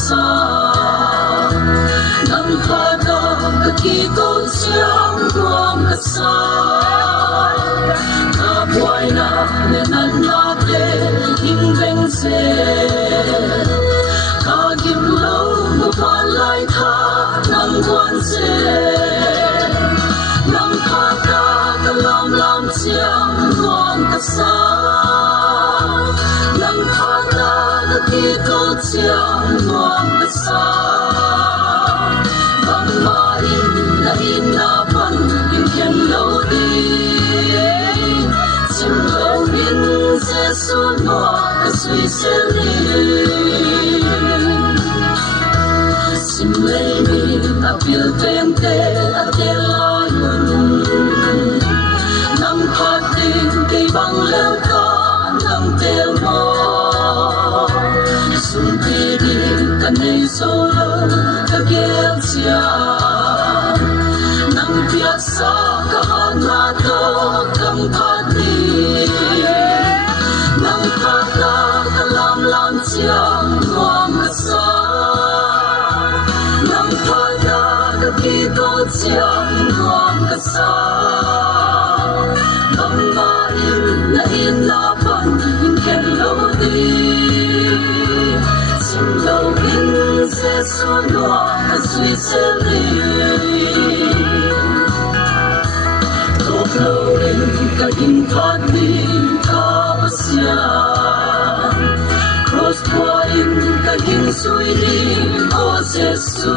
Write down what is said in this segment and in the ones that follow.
sa nang kada kakiko siyang tuwang kasa kabuhay na nenan natin hinggeng se kagimlaw mapalay ka ng buwan se nang kakakalamlam siyang tuwang kasa nang kada kakiko siyang tuwang kasa bang main na hinapan yung kenlaw din simlawin sa sunwa kaswi selin simlawin apil tente at elayun nang pating kay banglang ka ng telmo sumpidin kanay solo kagel siya nang piyasa kahanato kang pati nang kakakalamlam siyang muang kasa nang kakakakikot siyang muang kasa mamain na inapan yung kenlodi simlawin sa sunwa kaswi selin tuklawin kaging kapasya crosspoint kaging suiling o sesu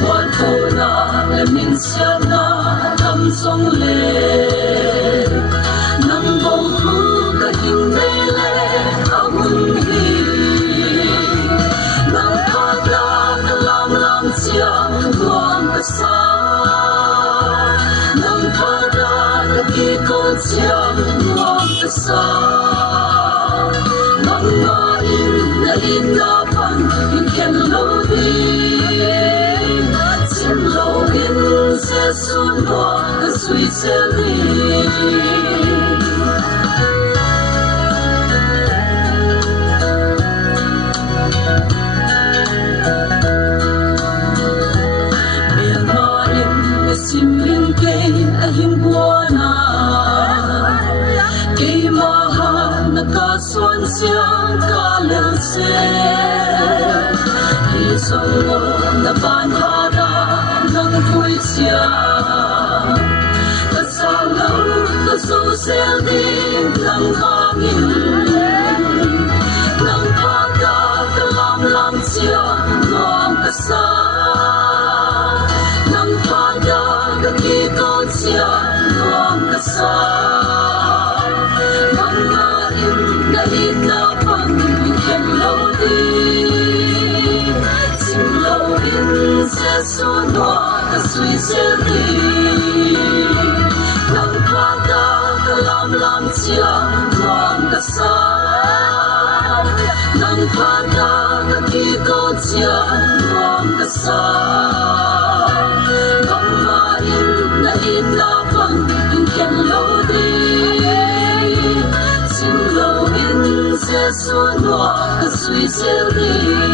buwan po na lemin siya na kamsong le nang bawpo kaging mele abungi nang pagkakalamlam siyang buwan kasa nang pagkakikot siyang buwan kasa mangain na hinapan yung kenlodin simlawin sa sunwa kaswi selin simling kay ahing buwana kay mahal na kaswan siyang kalalse isang mo na banhara ng puwisya kasalaw kasusel din ng hangin ng pagkakalamlam siyang muang kasa nang pagkakikot siyang muang kasa mangain na hinapan yung kenlodin simlawin sa sunwa kaswi selin nang pagkakalamlam siyang muang kasa nang pagkakikot siyang muang kasa na inapan yung kenlodin simlawin sa sunwa kaswi selin